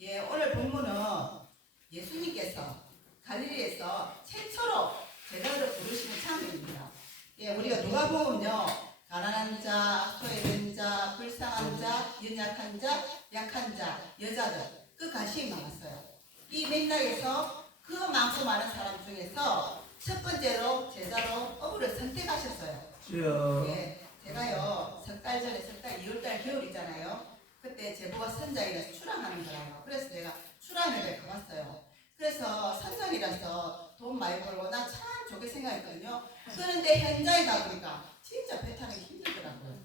예, 오늘 본문은 예수님께서 갈릴리에서 최초로 제자들을 부르시는场景입니다. 예, 우리가 누가복음은요, 가난한 자, 소외된 자, 불쌍한 자, 연약한 자, 약한 자, 여자들 그 가시이 많았어요. 이 맥락에서 그 많고 많은 사람 중에서 첫 번째로 제자로 어부를 선택하셨어요. 예, 제가요 석 달 전에 2월달 겨울이잖아요. 그때 제보가 선장이라서 출항하는 거라요. 그래서 내가 출항을 가봤어요. 그래서 선장이라서 돈 많이 벌고 나 참 좋게 생각했거든요. 그런데 현장에 가보니까 진짜 배 타는 게 힘들더라고요.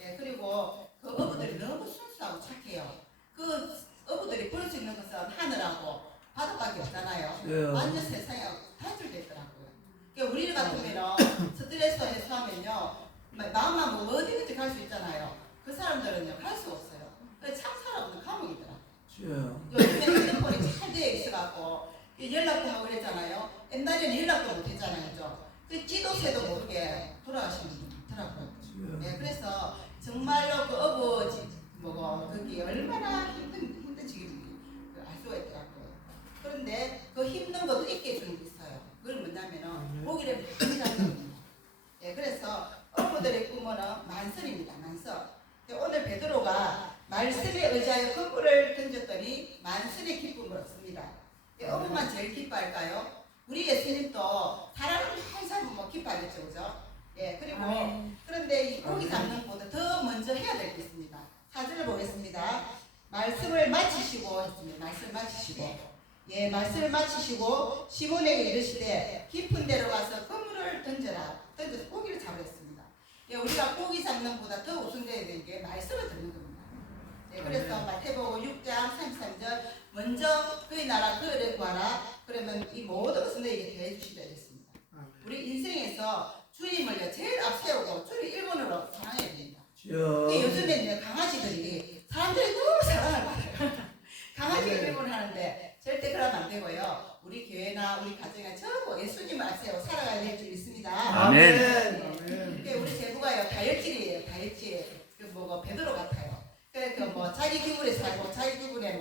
예, 그리고 그 어부들이 너무 순수하고 착해요. 그 어부들이 볼 수 있는 것은 하늘하고 바다밖에 없잖아요. 완전 세상에 단절됐더라고요. 그러니까 우리 같으면 스트레스 해소하면요 마음만 먹으면 어디든지 갈 수 있잖아요. 그 사람들은요 갈 수 없어요. 그래서 참 살아보는 감옥이더라고요. 요즘에 핸드폰이 잘 되어 있어갖고 연락도 하고 그랬잖아요. 옛날에는 연락도 못했잖아요. 그죠? 그 지도새도 모르게 돌아가시는 분이 있더라고요. 네, 그래서 정말로 그 거기 얼마나 힘든지 알 수가 있더라고요. 그런데 그 힘든 것도 있게 해주는 게 있어요. 그건 뭐냐면은 고기를 많이 잡는 겁니다. 예, 그래서 어부들의 꿈은 만선입니다. 만선. 오늘 베드로가 말씀에 의지하여 그물을 던졌더니 만선의 기쁨을 얻습니다. 예, 어부만 제일 기뻐할까요? 우리 예수님도 사람을 많이 잡으면 기뻐하겠죠, 그죠? 예, 그리고 그런데 이 고기 잡는 것보다 더 먼저 해야 될 게 있습니다. 4절을 보겠습니다. 말씀을 마치시고 했습니다. 말씀을 마치시고. 예, 말씀을 마치시고 시몬에게 이르시되 깊은 데로 가서 그물을 던져서 고기를 잡으랬습니다. 예, 우리가 고기 잡는 것보다 더 우선되어야 되는 게 말씀을 듣는 겁니다. 예, 그래서 마태복음 6장 33절 먼저 그의 나라 그를 구하라 그러면 이 모든 것을 너에게 더해 주시리라 했습니다. 우리 인생에서 주님을 제일 앞세우고 주님 1번으로 사랑해야 됩니다. 요즘에는 강아지들이 사람들이 너무 사랑을 받아요. 강아지가 1번을 하는데 절대 그러면 안 되고요. 우리 교회나 우리 가정에 전부 예수님을 앞세우고 살아가야 될 줄 믿습니다. 아멘. 우리 제부가요 다혈질이에요. 다혈질. 베드로 같아요. 그러니까 자기 기분에 살고 자기 기분에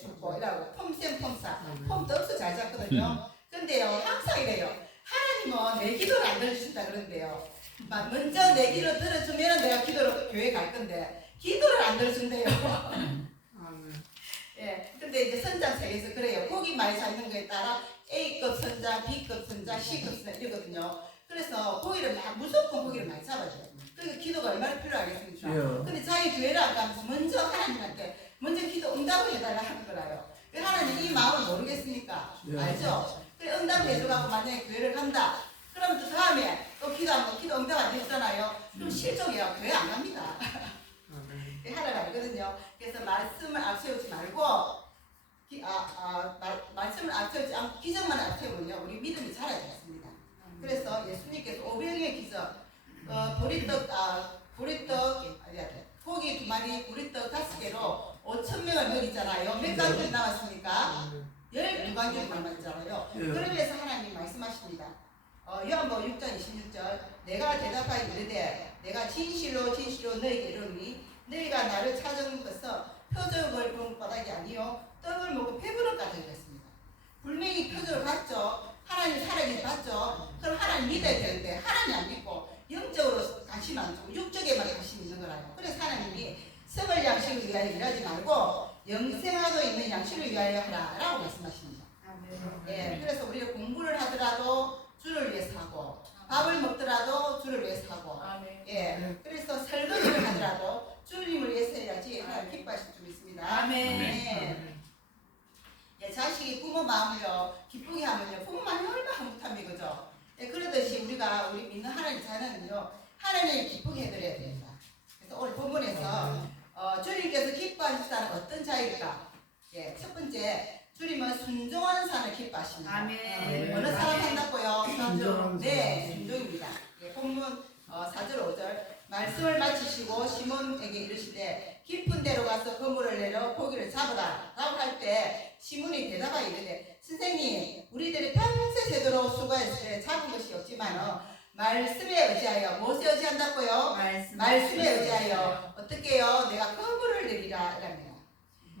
죽고 이라고 폼쌤폼사 폼도 없어 잘 잡거든요. 근데요 항상 이래요. 하나님은 내 기도를 안 들어주신다 그런데요. 먼저 내 기도를 들어주면 내가 기도로 교회 갈 건데 기도를 안 들어준대요. 예, 근데 이제 선장 세계에서 그래요. 고기 많이 잡는 거에 따라 A급 선장, B급 선장, C급 선장 이러거든요. 그래서 고기를 무조건 고기를 많이 잡아줘요. 그러니까 기도가 얼마나 필요하겠습니까? 근데 자기 교회를 안 가면서 먼저 하나님한테 먼저 기도 응답을 해달라 하는 거라요. 하나님 이 마음을 모르겠습니까? 알죠? 그래 응답을 해줘가고 만약에 교회를 간다. 그럼 또 다음에 또 기도하면 기도 응답 안 됐잖아요. 그럼 실종해요. 교회 안 갑니다. 하나가 알거든요. 그래서 말씀을 앞세우지 말고 말씀을 앞세우지 않고 기적만 앞세우면요 우리 믿음이 자라지 않습니다. 그래서 예수님께서 500의 기적 고기 2마리 보리떡 5개로 5,000명을 먹이잖아요. 몇 강줄 남았습니까? 12강줄이 남았잖아요. 그러면서 하나님 말씀하십니다. 요한복음 6장 26절 내가 대답하여 이르되 내가 진실로 너에게 이르노니 너희가 나를 찾은 것은 표적을 본 바닥이 아니요 떡을 먹고 배부른 까닭이 됐습니다. 분명히 표적을 봤죠. 하나님 살아계신 봤죠. 그럼 하나님 믿어야 되는데 하나님 안 믿고 영적으로 관심 안 주고 육적에만 관심 있는 거라요. 그래서 하나님이 썩을 양식을 위하여 일하지 말고 영생하고 있는 양식을 위하여 하라 라고 말씀하십니다. 예, 그래서 우리가 공부를 하더라도 주를 위해서 하고 밥을 먹더라도 주를 위해서 하고 예, 그래서 설거지를 하더라도 주님을 위해서 해야지 하나님 기뻐하실 줄 믿습니다. 아멘. 예, 자식이 부모 마음을요 기쁘게 하면요 부모 마음이 얼마나 못합니다. 그죠? 예, 그러듯이 우리가 우리 믿는 하나님 자녀는요 하나님을 기쁘게 해드려야 됩니다. 그래서 오늘 본문에서 주님께서 기뻐하시다는 어떤 자일까? 예, 첫 번째 주님은 순종하는 사람을 기뻐하십니다. 아멘. 어느 사람 한다고요? 순종. 네, 순종입니다. 예, 본문 4절 5절 말씀을 마치시고 시몬에게 이르시되 깊은 데로 가서 그물을 내려 고기를 잡으라 라고 할 때 시몬이 대답하여 이르되 선생님 우리들이 평생 제대로 수고해서 잡은 것이 없지만 말씀에 의지하여 무엇에 의지한다고요? 말씀에 의지하여 어떻게 해요? 내가 그물을 내리라 이랍니다.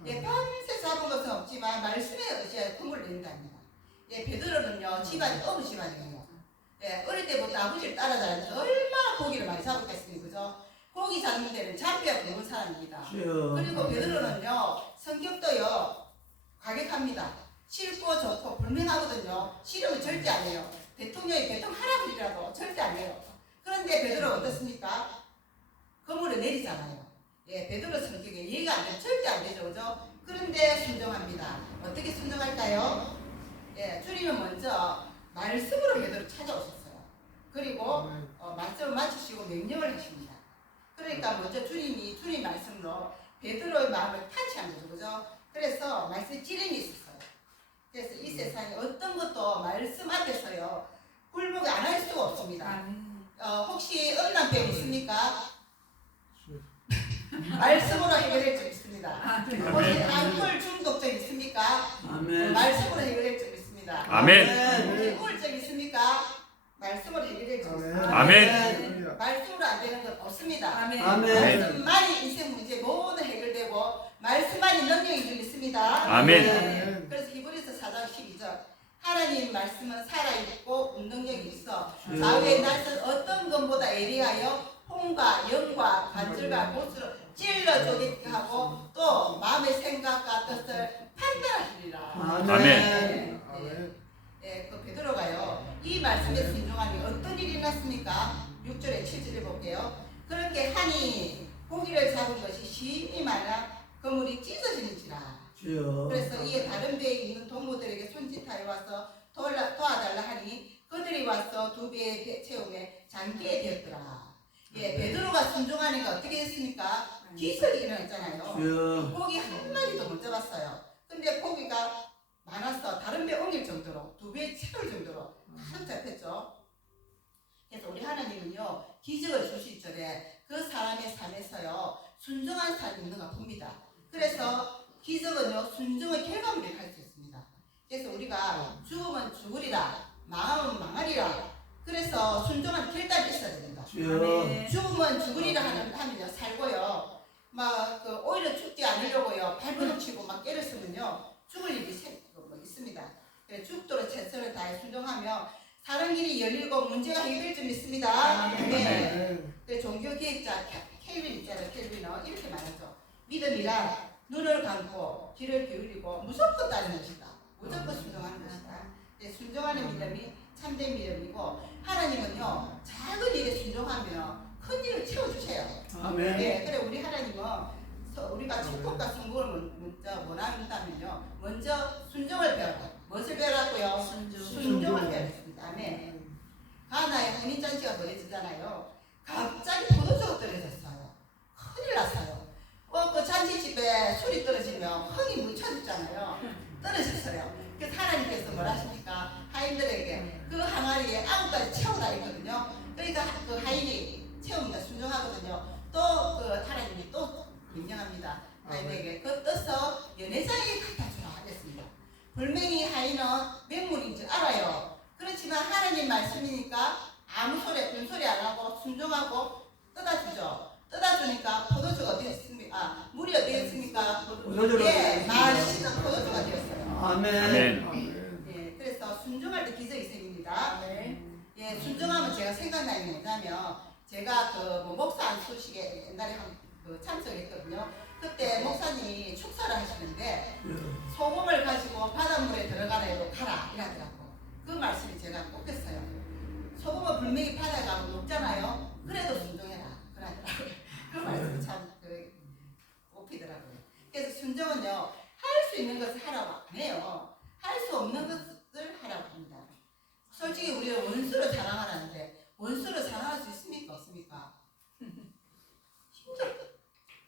예, 밤새 잡은 것은 없지만 말씀에 의지하여 건물을 낸답니다. 예, 베드로는요 집안이 어부 집안이에요. 예, 어릴 때부터 아버지를 따라다니면서 얼마나 고기를 많이 잡았겠습니까, 그죠? 고기 잡는 데는 잡기가 배운 사람입니다. 그리고 베드로는요 성격도요 과격합니다. 싫고 좋고 불명하거든요. 싫으면 절대 안 해요. 대통령이 대통령 할아버지라도 절대 안 해요. 그런데 베드로가 어떻습니까? 건물을 내리잖아요. 예, 베드로 성격에 이해가 안 되면 절대 안 되죠, 그죠? 그런데 순종합니다. 어떻게 순종할까요? 예, 주님은 먼저 말씀으로 베드로 찾아오셨어요. 그리고 말씀을 마치시고 명령을 하십니다. 그러니까 먼저 주님 말씀으로 베드로의 마음을 타치한 거죠, 그죠? 그래서 말씀 찌름이 있었어요. 그래서 이 세상에 어떤 것도 말씀 앞에서요 굴복이 안 할 수가 없습니다. 혹시 음란병 있습니까? 말씀으로 해결할 수 있습니다. 혹시 알코올 중독증 있습니까? 아멘. 말씀으로 해결할 수 있습니다. 아멘. 혹시 우울증 있습니까? 말씀으로 해결할 수 있습니다. 아멘. 말씀으로 안 되는 건 없습니다. 아멘. 아멘. 말씀만이 인생 문제 모든 해결되고 말씀만이 능력이 좀 있습니다. 아멘. 그래서 히브리서 4장 12절 하나님 말씀은 살아있고 운동력이 있어 네. 좌우의 낯은 어떤 것보다 예리하여 혼과 영과 관절과 못으로 찔러 쪼개게 하고 또 마음의 생각과 뜻을 판단하시리라. 아멘. 예, 그 베드로가요 이 말씀에 순종하니 어떤 일이 났습니까? 6절에 7절을 볼게요. 그렇게 하니 고기를 잡은 것이 심히 많아 그물이 찢어지는지라. 그래서 이에 다른 배에 있는 동무들에게 손짓하여 와서 도와달라 하니 그들이 와서 두 배의 배 채움에 장기에 되었더라. 예, 베드로가 순종하는 게 어떻게 됐습니까? 기적이 일어났잖아요. 고기 한 마리도 못 잡았어요. 근데 고기가 많아서 다른 배 옮길 정도로 두 배 채울 정도로 탁 잡혔죠. 그래서 우리 하나님은요 기적을 주실 적에 그 사람의 삶에서요 순종한 사람이 있는가 봅니다. 그래서 기적은요 순종의 결과물이 갈 수 있습니다. 그래서 우리가 죽으면 죽으리라 망하면 망하리라. 그래서 순종한 결단이 있어야 됩니다. 죽으면 죽으리라 하면요 살고요 막 오히려 죽지 않으려고요 발버둥 치고 막 깨를 쓰면요 죽을 일이 있습니다. 죽도록 최선을 다해 순종하며 사는 길이 열리고 문제가 해결될 줄 믿습니다. 네. 종교 기획자 켈빈 있잖아요. 켈빈은 이렇게 말하죠. 믿음이란 눈을 감고 귀를 기울이고 무조건 따르는 것이다. 무조건 순종하는 것이다. 네, 순종하는 믿음이 참된 믿음이고 하나님은요 작은 일에 순종하면 큰 일을 채워주세요. 아멘. 네, 그래 우리 하나님은 우리가 축복과 성공을 원한다면요 먼저 순종을 배워라. 무엇을 배우라고요? 순종을 배웠습니다. 아멘. 가나에 혼인잔치가 벌어지잖아요. 갑자기 포도주가 떨어졌어요. 큰일 났어요. 그 잔치집에 술이 떨어지면 흥이 묻혀졌잖아요. 떨어졌어요. 그래서 하나님께서 뭘 하십니까? 하인들에게 그 항아리에 아구까지 채우라 했거든요. 그러니까 그 하인이 채웁니다. 순종하거든요. 또 그 하나님이 또 명령합니다. 하인에게 그 떠서 연회장에 갖다 주라 하겠습니다. 분명히 하인은 맹물인 줄 알아요. 그렇지만 하나님 말씀이니까 아무 소리, 분소리 안 하고 순종하고 떠다주죠. 떠다주니까 포도주가 어디 있습니까? 물이 어디 있습니까? 예, 맛있는 포도주가 되었어요. 아멘. 예, 그래서 순종할 때 기적이 생깁니다. 예, 순종하면 제가 생각나는 게 뭐냐면 제가 목사 안수식에 옛날에 참석했거든요. 그때 목사님이 축사를 하시는데 소금을 가지고 바닷물에 들어가라고 가라 이러더라고. 그 말씀이 제가 꼽혔어요. 소금은 분명히 바다에 가면 녹잖아요. 그래도 순종해라 그러더라고요. 그 말씀이 참 꼽히더라고요. 그래서 순종은요 할 수 있는 것을 하라고 안 해요. 할 수 없는 것을 하라고 합니다. 솔직히 우리가 원수를 사랑하라는데 원수를 사랑할 수 있습니까? 없습니까? 힘들어.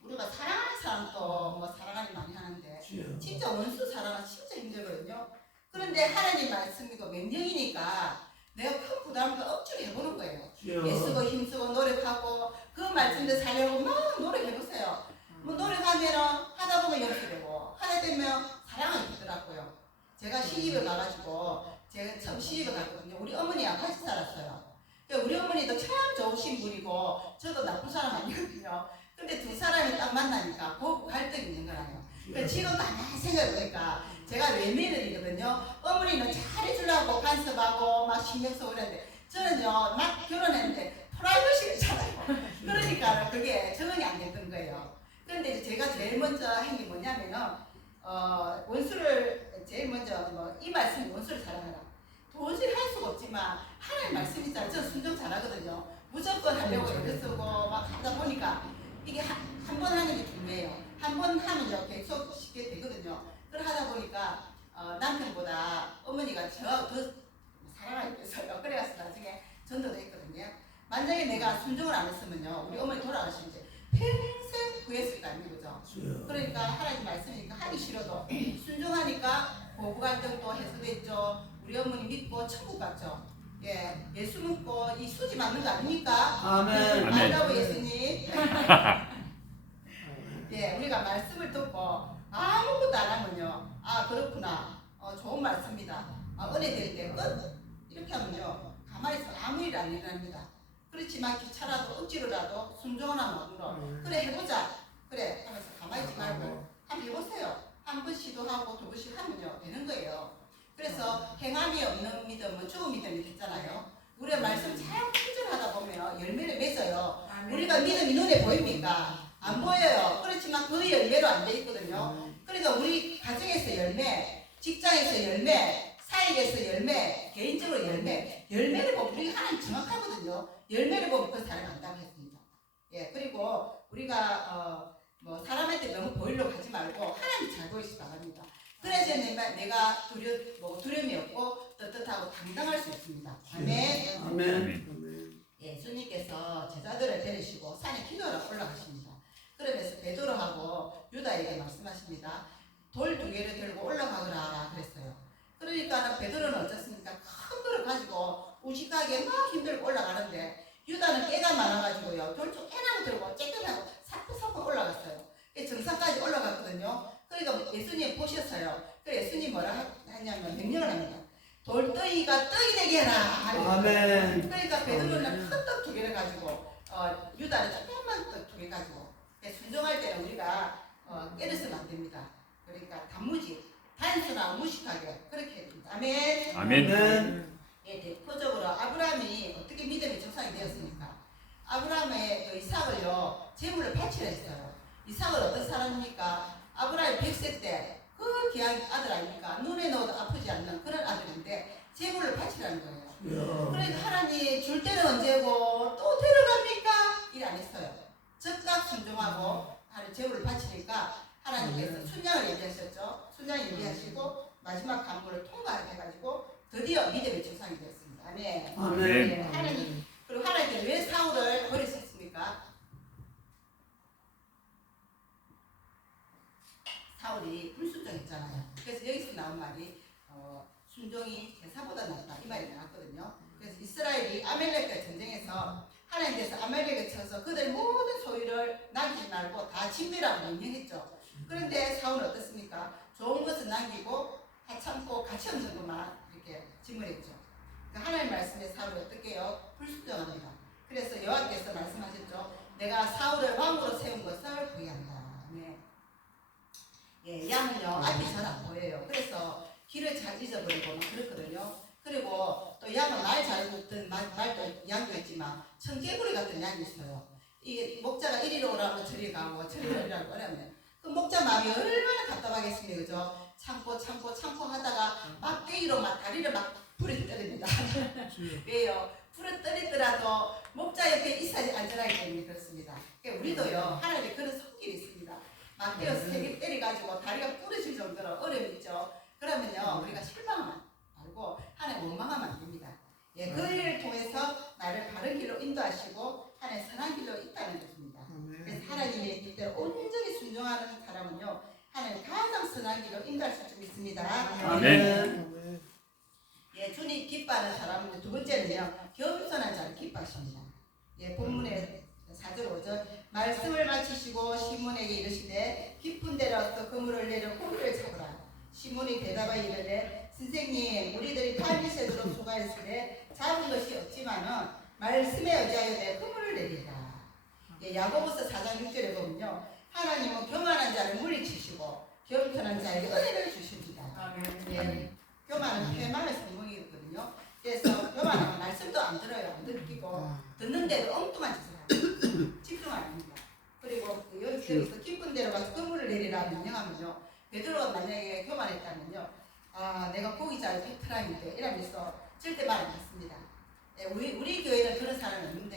우리가 사랑하는 사람도 뭐 사랑하니 많이 하는데 진짜 원수 사랑은 진짜 힘들거든요. 그런데 하나님 말씀이고 명령이니까 내가 큰 부담을 억지로 해보는 거예요. 애쓰고 힘쓰고 노력하고 그 말씀대로 살려고 막 노력해보세요. 뭐 노력하면 하다 보면 연습되고 하다 보면 사랑을 받더라고요. 제가 시집을 가가지고 제가 처음 시집을 갔거든요. 우리 어머니랑 같이 살았어요. 우리 어머니도 참 좋으신 분이고 저도 나쁜 사람 아니거든요. 근데 두 사람이 딱 만나니까 그 갈등이 있는 거라요. 지금 가만히 생각해보니까 제가 외며느리거든요. 어머니는 잘해주려고 간섭하고 막 신경 쓰고 그랬는데 저는요 막 결혼했는데 프라이버시를 찾아요. 그러니까 그게 적응이 안 됐던 거예요. 그런데 이제 제가 제일 먼저 한 게 뭐냐면은 원수를 제일 먼저 이 말씀이 원수를 사랑하라. 도저히 할 수가 없지만 하나님 말씀 있잖아요. 저는 순종 잘하거든요. 무조건 하려고 애를 쓰고 막 하다 보니까 이게 한 번 하는 게 중요해요. 한 번 하면요 계속 쉽게 되거든요. 그걸 하다 보니까 남편보다 어머니가 저하고 더 사랑하게 됐어요. 그래서 나중에 전도도 했거든요. 만약에 내가 순종을 안 했으면요 우리 어머니 돌아가시면 이제 평생 구했을 거 아니죠. 그러니까 하나님 말씀이니까 하기 싫어도 순종하니까 고부 갈등도 해소됐죠. 우리 어머니 믿고 천국 갔죠. 예, 예수 믿고 이 수지 맞는 거 아닙니까? 아멘. 맞다고 예수님. 예, 우리가 말씀을 듣고 아무것도 안 하면요. 아 그렇구나. 좋은 말씀입니다. 은혜 될 때 끝. 이렇게 하면요. 가만히 있어 아무 일 안 일어납니다. 그렇지만 귀찮아도 억지로라도 순종하나 마음으로 그래 해보자. 그래 하면서 가만히 있지 말고 한번 해보세요. 한 번 시도하고 두 번씩 하면요 되는 거예요. 그래서 행함이 없는 믿음은 죽은 믿음이 됐잖아요. 우리가 말씀 잘 풀절하다 보면 열매를 맺어요. 우리가 믿음이 눈에 보입니까? 안 보여요. 그렇지만 그 열매로 안 돼 있거든요. 그러니까 우리 가정에서 열매, 직장에서 열매, 사역에서 열매, 개인적으로 열매를 보면 우리가 하나님 정확하거든요. 열매를 보면 그 사람이 안다고 했습니다. 예, 그리고 우리가 사람한테 너무 보이려고 하지 말고 하나님 잘 보이시기 바랍니다. 그래서 내가 두려움이 없고 떳떳하고 당당할 수 있습니다. 아멘. 아멘. 예수님께서 제자들을 데리시고 산에 기도하러 올라가십니다. 그러면서 베드로하고 유다에게 말씀하십니다. 돌 2개를 들고 올라가거라 그랬어요. 그러니까 베드로는 어떻습니까? 큰 돌을 가지고 우직하게 막 힘들고 올라가는데 유다는 깨가 많아가지고요. 돌 조그만 들고 쬐끈하고 사뿐사뿐 올라갔어요. 정상까지 올라갔거든요. 그러니까 예수님 보셨어요. 그래서 예수님 뭐라 하냐면 명령을 합니다. 돌덩이가 떡이 되게 해라. 아멘. 그러니까 베드로는 큰 떡 2개를 가지고 유다는 조그만 떡 2개 가지고 순종할 때는 우리가 깨르서는 안 됩니다. 그러니까 단무지 단순하고 무식하게 그렇게 해야 됩니다. 아멘. 아멘. 예, 대표적으로 아브라함이 어떻게 믿음의 조상이 되었습니까? 아브라함의 이삭을요 제물을 바치라 했어요. 이삭은 어떤 사람입니까? 아브라함이 100세 때 그 귀한 아들 아닙니까? 눈에 넣어도 아프지 않는 그런 아들인데 제물을 바치라는 거예요. 그러니까 하나님 줄 때는 언제고 또 데려갑니까? 일 안 했어요. 즉각 순종하고 하나님 제물을 바치니까 하나님께서 순양을 얘기하셨죠. 순양 얘기하시고 마지막 관문을 통과해가지고 드디어 믿음의 조상이 되었습니다. 아멘. 아멘. 네, 하나님 그리고 하나님께서 왜 사울을 버리셨습니까? 사울이 불순종했잖아요. 그래서 여기서 나온 말이 순종이 제사보다 낫다 이 말이 나왔거든요. 그래서 이스라엘이 아말렉과 전쟁에서 하나님께서 아말렉을 쳐서 그들 모든 소유를 남기지 말고 다 진멸하고 명령했죠. 그런데 사울은 어떻습니까? 좋은 것은 남기고 하찮고 가치 없는 것만 이렇게 진멸했죠. 그러니까 하나님 말씀에 사울이 어떻게 해요? 불순종합니다. 그래서 여호와께서 말씀하셨죠. 내가 사울을 왕으로 세운 것을 후회한다. 네. 예, 양은요 앞이 잘 안 보여요. 그래서 길을 잘 잊어버리고 막 그렇거든요. 그리고 또 양은 말 잘 듣던 말도 양도 있지만 청개구리 같은 양이 있어요. 이 목자가 이리로 오라고 저리 가고 저리로 오라고 그러면 그 목자 마음이 얼마나 답답하겠습니까, 그죠? 참고 하다가 막대기로 막 다리를 막 부러뜨립니다. 왜요? 부러뜨리더라도 목자 옆에 있어야지 안전하기 때문에 그렇습니다. 그러니까 우리도요 하나님의 그런 성질이 있습니다. 막 떼어 세게 때려가지고 다리가 부러질 정도로 어려움이 있죠. 그러면요 우리가 실망하면 말고 하나님 원망하면 안 됩니다. 예, 그 일을 통해서 나를 바른 길로 인도하시고 하나님 선한 길로 있다는 것입니다. 그래서 하나님의 뜻대로 온전히 순종하는 사람은요 하나님 가장 선한 길로 인도할 수 있습니다. 아멘. 예, 주님 기뻐하는 사람은 두 번째는요 겸손한 자를 기뻐하십니다. 예, 본문에 4절 5절 말씀을 마치시고 시몬에게 이르시되 깊은 데로서 그물을 내려 고기를 잡으라. 시몬이 대답하여 이르되 선생님 우리들이 밤새도록 수고했으되 잡은 것이 없지만은 말씀에 의지하여 내 그물을 내리라. 예, 야고보서 4장 6절에 보면요 하나님은 교만한 자를 물리치시고 겸손한 자에게 은혜를 주십니다. 예. 교만은 회망의 성공이거든요. 그래서 교만은 말씀도 안 들어요. 안 듣기고 듣는데도 엉뚱한 짓을 합니다. 집중 안 합니다. 그리고 여기서 깊은 데로 가서 그물을 내리라 명령하면요. 베드로가 만약에 교만했다면요. 아, 내가 고기 잘 베테랑인데 이러면서 절대 말 안 했습니다. 예, 우리 교회는 그런 사람이 없는데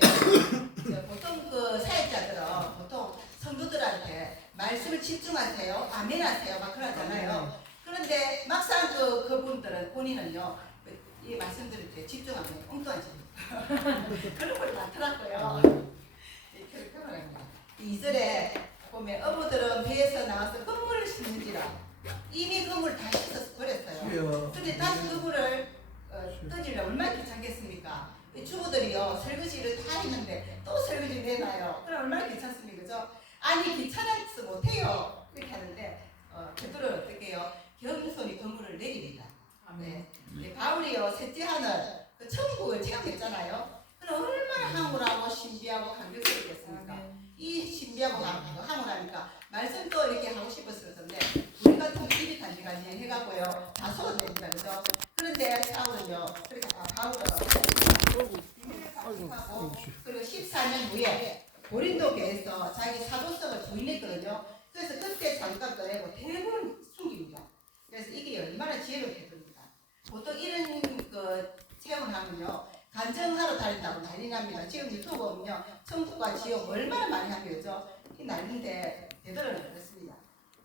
보통 그 사역자들은 보통 성도들한테 말씀을 집중하세요, 아멘하세요, 막 그러잖아요. 그런데 막상 그분들은 본인은요, 이 말씀 들을 때 집중하면 엉뚱한 짓 그런 걸 많더라고요. 그렇게 말합니다. 2절에 보면 어부들은 배에서 나와서 그물을 씻는지라 이미 그물 다 씻어서 버렸어요. 근데 다시 그물을 떠지려 얼마나 귀찮겠습니까? 이 주부들이요 설거지를 다 했는데 또 설거지 내놔요. 그럼 얼마나 귀찮습니까? 그죠? 아니 귀찮아서 못해요. 이렇게 하는데 베드로는 어떻게 해요? 겸손히 그물을 내립니다. 네. 바울이요 셋째 하늘 그 천국을 체험했잖아요. 그럼 얼마나 황홀하고 신비하고 감격스럽겠습니까? 이 신비하고 황홀하니까 말씀 또 이렇게 하고 싶었었는데 우리 같은 입이 간지간지 해가고요 다 소화됩니다. 그죠? 그런데 사울은요 그렇게 바울은 하고 그리고 14년 후에 고린도 교회에서 자기 사도성을 부인했거든요. 그래서 그때 잠깐 꺼내고 대부분 숨깁니다. 그래서 이게 얼마나 지혜롭게 됩니다. 보통 이런 그 체험을 하면요 간증하러 다닌다고 난리 납니다. 지금 유튜브 보면요 천국과 지옥 얼마나 많이 하는 거죠. 이 난리인데 베드로는 그렇습니다.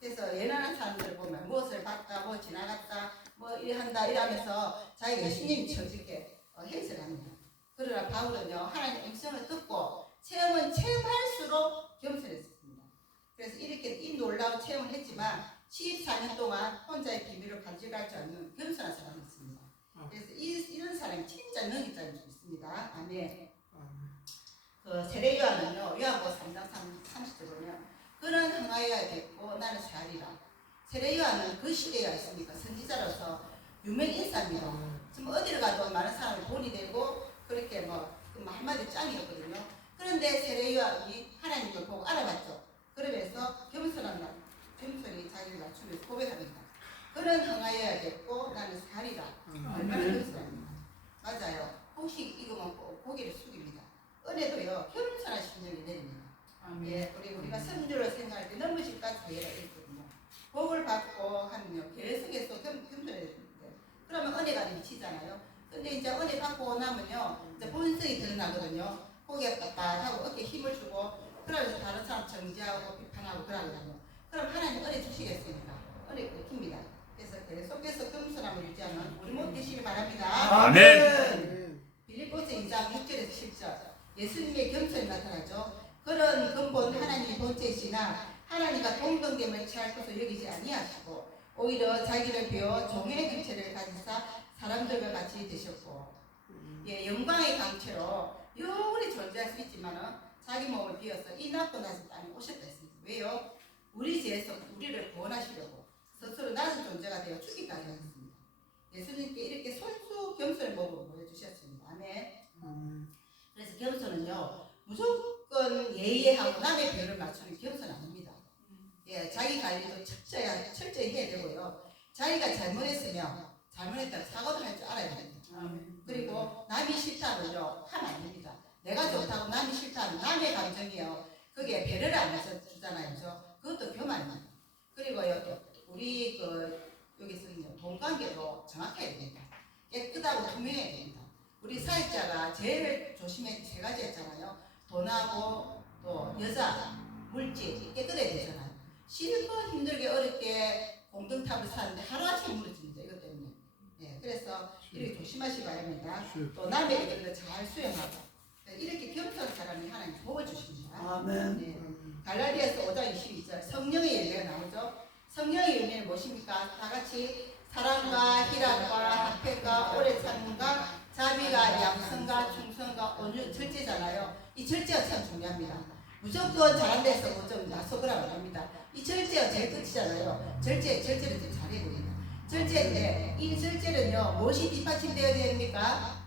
그래서 예난한 사람들을 보면 무엇을 봤다 뭐 지나갔다 뭐 이래한다 이러면서 자기 예수님 처지게 행세합니다. 그러나 바울은요 하나님 음성을 듣고 체험은 체험할수록 겸손했습니다. 그래서 이렇게 이 놀라운 체험을 했지만 14년 동안 혼자의 비밀을 간직할 줄 아는 겸손한 사람이었습니다. 그래서 이런 사람이 진짜 능히 잘 있습니다. 아멘. 그 세례 요한은요 요한복음 3장 30절 보면 그는 흥하여야 됐고 나는 살리라. 세례 요한은 그 시대가 있습니까? 선지자로서 유명 인사입니다. 지금 어디를 가도 많은 사람이 본이 되고 그렇게 뭐 한마디 짱이었거든요. 그런데 세례 요한이 하나님을 보고 알아봤죠. 그러면서 겸손히 자기를 낮추면서 고백합니다. 그는 흥하여야 됐고 나는 살리라. 얼마나 겸손합니다. 맞아요. 혹시 이거만 고개를 숙입니다. 은혜도요 겸손한 심령이 내립니다. 예, 우리가 성주를 생각할 때 넘으실까 죄가 있거든요. 복을 받고 하면요 계속해서 겸손해야 되는데 그러면 은혜가 미치잖아요. 근데 이제 은혜 받고 나면요 이제 본성이 드러나거든요. 고개 빳빳하고 어깨에 힘을 주고 그러면서 다른 사람 정지하고 비판하고 그러거든요. 그럼 하나님 은혜 주시겠습니까? 은혜 끊깁니다. 그래서 계속해서 겸손함을 유지하는 우리 모두 되시기 바랍니다. 아멘. 빌립보서 2장 6절에서 10절 예수님의 겸손이 나타나죠. 그런 근본 하나님의 본체이시나 하나님과 동등됨을 취할 것을 여기지 아니하시고 오히려 자기를 비워 종의 형체를 가지사 사람들과 같이 되셨고 예, 영광의 강체로 영원히 존재할 수 있지만은 자기 몸을 비워서 이 낮고 낮은 땅에 오셨다 했습니다. 왜요? 우리 죄에서 우리를 구원하시려고 스스로 낮은 존재가 되어 죽기까지 하셨습니다. 예수님께 이렇게 손수 겸손의 모습을 보여주셨습니다. 아멘. 그래서 겸손은요 무조건 예의하고 남의 비율을 맞추는 겸손 아닙니다. 예, 자기 관리도 철저히 해야 되고요. 자기가 잘못했으면 잘못했다고 사과도 할 줄 알아야 됩니다. 그리고 남이 싫다고요 하면 안 됩니다. 내가 좋다고 남이 싫다면 남의 감정이요. 그게 배려를 안 해주잖아요. 그것도 교만입니다. 그리고요 우리 여기서는요 돈관계도 정확해야 됩니다. 깨끗하고 투명해야 됩니다. 우리 사역자가 제일 조심해야 세 가지 했잖아요. 돈하고 또 여자, 물질 깨끗해야 되잖아요. 싫고 힘들게 어렵게 공동탑을 사는데 하루아침에 무너집니다. 이것 때문에. 네, 그래서 이렇게 조심하시기 바랍니다. 또 남의 의견을 잘 수용하고 이렇게 겸손한 사람이 하나님 복을 주십니다. 아멘. 네. 갈라디아서 5장 22절 성령의 열매가 나오죠. 성령의 열매는 무엇입니까? 다 같이 사랑과 희락과 합회가 오래 참음과 자비가 양성과 충성과 온유 절제잖아요. 이 절제가 참 중요합니다. 무조건 잘한다 해서 뭐좀 나서거라고 합니다. 이 절제가 제일 끝이잖아요. 절제를 좀 잘해야 됩니다. 절제인데 이 절제는요 무엇이 뒷받침되어야 됩니까?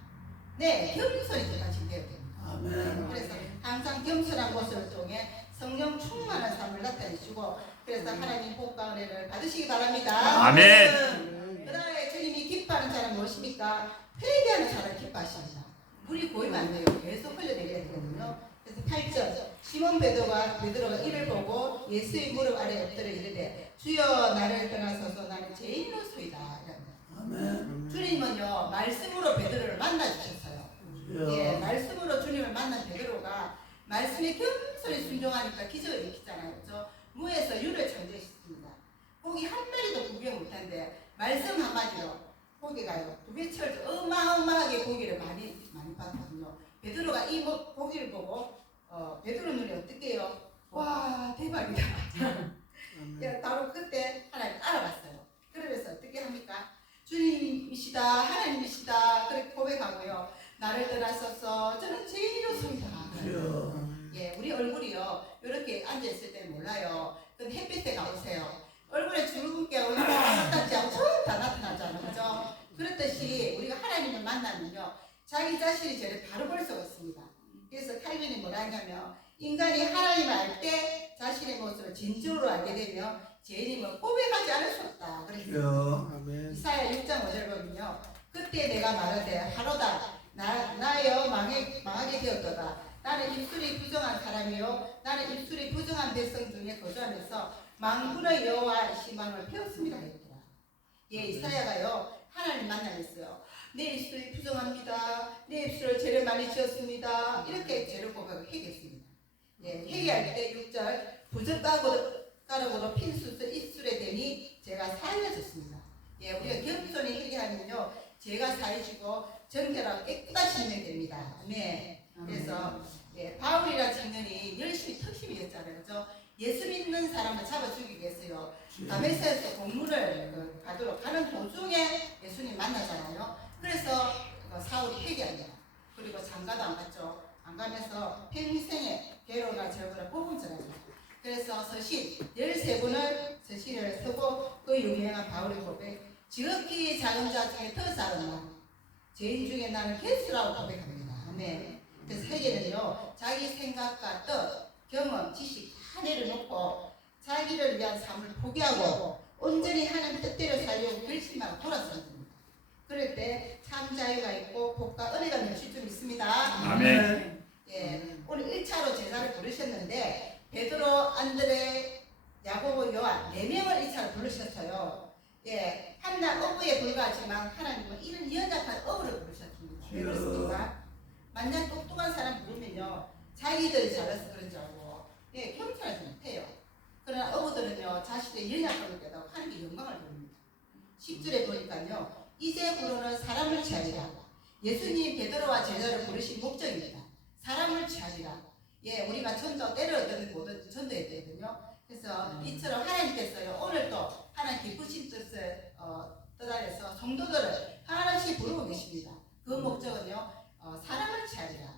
네, 겸손이 뒷받침되어야 됩니다. 아멘. 그래서 항상 겸손한 모습을 통해 성령 충만한 삶을 나타내시고 그래서 하나님 복과 은혜를 받으시기 얻으시기 바랍니다. 아멘. 그 다음에 주님이 기뻐하는 자는 무엇입니까? 회개하는 자를 기뻐하십니다. 물이 고이면 안 돼요. 계속 흘려내려야 되거든요. 그래서 8절 시몬 베드로가 이를 보고 예수의 무릎 아래 엎드려 이르되 주여 나를 떠나소서 나는 죄인으로소이다. 아멘. 주님은요 말씀으로 베드로를 만나주셨어요. 예, 말씀으로 주님을 만난 베드로가 말씀에 겸손히 순종하니까 기적을 일으키잖아요. 그렇죠? 무에서 유를 창조했습니다. 고기 한 마리도 구경 못한데 말씀 한마디로 고기가요 두 배철 어마어마하게 고기를 많이 봤거든요. 베드로가 이 고기를 보고 베드로 눈이 어떻게요? 와 대박이다. 야, 바로 그때 하나님 알아봤어요. 그러면서 어떻게 합니까? 주님이시다 하나님이시다 그렇게 고백하고요. 나를 떠나소서 저는 죄인으로소이다. 예, 우리 얼굴이요 이렇게 앉아있을 때는 몰라요. 근데 햇빛에 가보세요. 얼굴에 주름기 얼마나 닦지 않고 전부 다 나타나잖아요. 그죠? 그렇듯이 우리가 하나님을 만나면요 자기 자신이 저를 바로 볼 수가 있습니다. 그래서 칼빈이 뭐라 하냐면 인간이 하나님을 알 때 자신의 모습을 진정으로 알게 되면 죄인임을 고백하지 않을 수 없다. 그랬어요. 아멘. 이사야 6장 5절 보면요 그때 내가 말하되 하로다 나여 망하게 되었도다. 나는 입술이 부정한 사람이요 나는 입술이 부정한 백성 중에 거주하면서 만군의 여호와 시망을 배웠습니다 했더라. 예, 이사야가요 하나님 만나겠어요. 내 입술이 부정합니다. 내 입술을 죄를 많이 지었습니다. 이렇게 죄를 고백을 회개했습니다. 예, 회개할 때 6절 부젓가락으로 핀 입술에 대니 제가 사해졌습니다. 예, 우리가 겸손히 회개하면요 죄가 사해지고 정결하고 깨끗하시면 됩니다. 네. 그래서 예, 바울이라는 청년이 열심히 특심이었잖아요. 그죠? 예수 믿는 사람을 잡아 죽이기 위해서요. 다메섹에서 공문을 받으러 가는 도중에 예수님 만나잖아요. 그래서 사울이 회개합니다. 그리고 장가도 안 갔죠. 안 가면서 평생의 괴로움과 절거를 뽑음절합니다. 그래서 서신 13분을 서신을 쓰고 그 유명한 바울의 고백 지극히 작은 자 중에 더 작은 나 죄인 중에 나는 개수라고 고백합니다. 아멘. 그래서 회개는요 자기 생각과 뜻, 경험, 지식 다 내려놓고 자기를 위한 삶을 포기하고 온전히 하나님 뜻대로 살려고 결심하고 돌아서는 겁니다. 그럴 때 참 자유가 있고 복과 은혜가 넘칠 줄 믿습니다. 아멘. 예, 오늘 1차로 제자를 부르셨는데 베드로, 안드레, 야고보, 요한 4명을 1차로 부르셨어요. 예, 한낱 어부에 불과하지만 하나님은 이런 연약한 어부를 부르셨습니다. 왜 그렇습니까? 만약 똑똑한 사람 부르면요 자기들이 잘해서 그런 줄 알고 예, 겸손하지 못해요. 그러나 어부들은요 자신의 연약함을 깨닫고 하나님께 영광을 돌립니다. 10절에 보니까요 이제부로는 사람을 취하리라. 예수님 베드로와 제자를 부르신 목적입니다. 사람을 취하리라. 예, 우리가 전도 때려든 뭐든 전도해야 되거든요. 그래서 이처럼 하나님께서요 오늘도 하나님 기쁘신 뜻을 떠나서 성도들을 하나씩 부르고 계십니다. 그 목적은요 사람을 취하리라.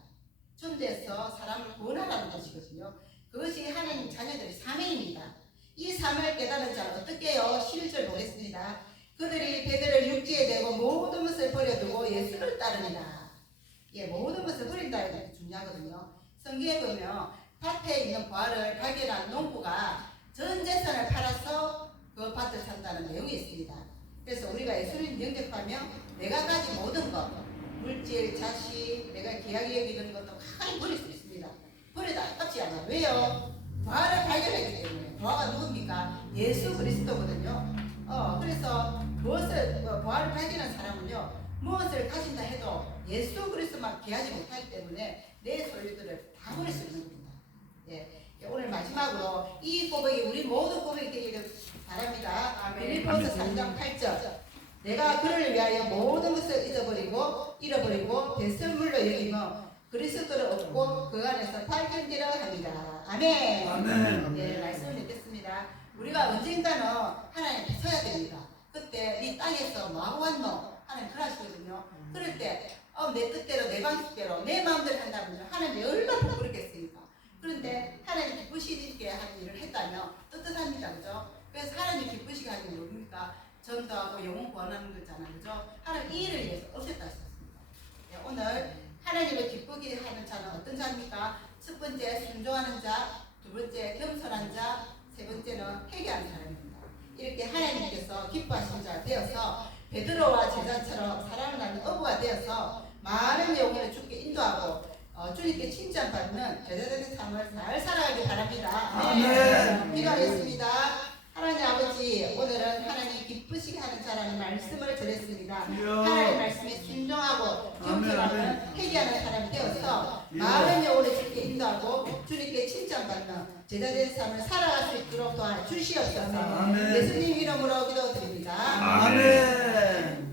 전도해서 사람을 구원하라는 것이거든요. 그것이 하나님 자녀들의 사명입니다. 이 사명을 깨달은 자는 어떻게 해요? 11절 보겠습니다. 그들이 베드로를 육지에 대고 모든 것을 버려두고 예수를 따르니라. 예, 모든 것을 버린다는 게 중요하거든요. 성경에 보면 밭에 있는 부활을 발견한 농부가 전 재산을 팔아서 그 밭을 산다는 내용이 있습니다. 그래서 우리가 예수님 영접하면 내가 가진 모든 것, 물질, 자식, 내가 귀하게 여기는 것도 하나님 버릴 수 있습니다. 버려도 아깝지 않아요. 왜요? 부활을 발견했기 때문에. 부활가 누굽니까? 예수 그리스도거든요. 그래서 부활을 발견한 사람은요 무엇을 가진다 해도 예수 그리스도만 귀하지 못하기 때문에 내 소유들을 다 버릴 수 있는 겁니다. 예, 오늘 마지막으로 이 고백이 우리 모두 고백이 되기를 바랍니다. 빌립보서 3장 8절 내가 그를 위하여 모든 것을 잃어버리고 배설물로 여기며 그리스도를 얻고 그 안에서 발견되려 합니다. 아멘. 아멘. 예, 말씀을 듣겠습니다. 우리가 언젠가는 하나님 앞에 서야 됩니다. 그때 네 땅에서 뭐하고 왔노? 하나님 그러시거든요. 그럴 때 내 뜻대로 내 방식대로 내 마음대로 한다면 하나님이 얼마나 부끄럽겠습니까? 그런데 하나님 기쁘시게 하는 일을 했다면 떳떳합니다. 그죠? 그래서 하나님 기쁘시게 하는 게 뭡니까? 전도하고 영혼 구원하는 거잖아요. 그죠? 하나님 이 일을 위해서 오셨다 했습니다. 네, 오늘 하나님을 기쁘게 하는 자는 어떤 자입니까? 첫 번째 순종하는 자, 두 번째 겸손한 자, 세 번째는 회개하는 사람입니다. 이렇게 하나님 주님께서 기뻐하시는 자 되어서 베드로와 제자처럼 사랑을 나누는 어부가 되어서 많은 영혼을 주께 인도하고 주님께 칭찬받는 제자되는 삶을 잘 살아가기 바랍니다. 아멘. 기도하겠습니다. 하나님 아버지, 오늘은 하나님 기쁘시게 하는 자라는 말씀을 전했습니다. 주여. 하나님 말씀에 순종하고 경청하는 아멘. 회개하는 사람이 되어서 예. 많은 영혼을 주께 인도하고 주님께 칭찬받는 제자된 삶을 살아갈 수 있도록 도와주시옵소서. 아멘. 예수님 이름으로 기도드립니다. 아멘.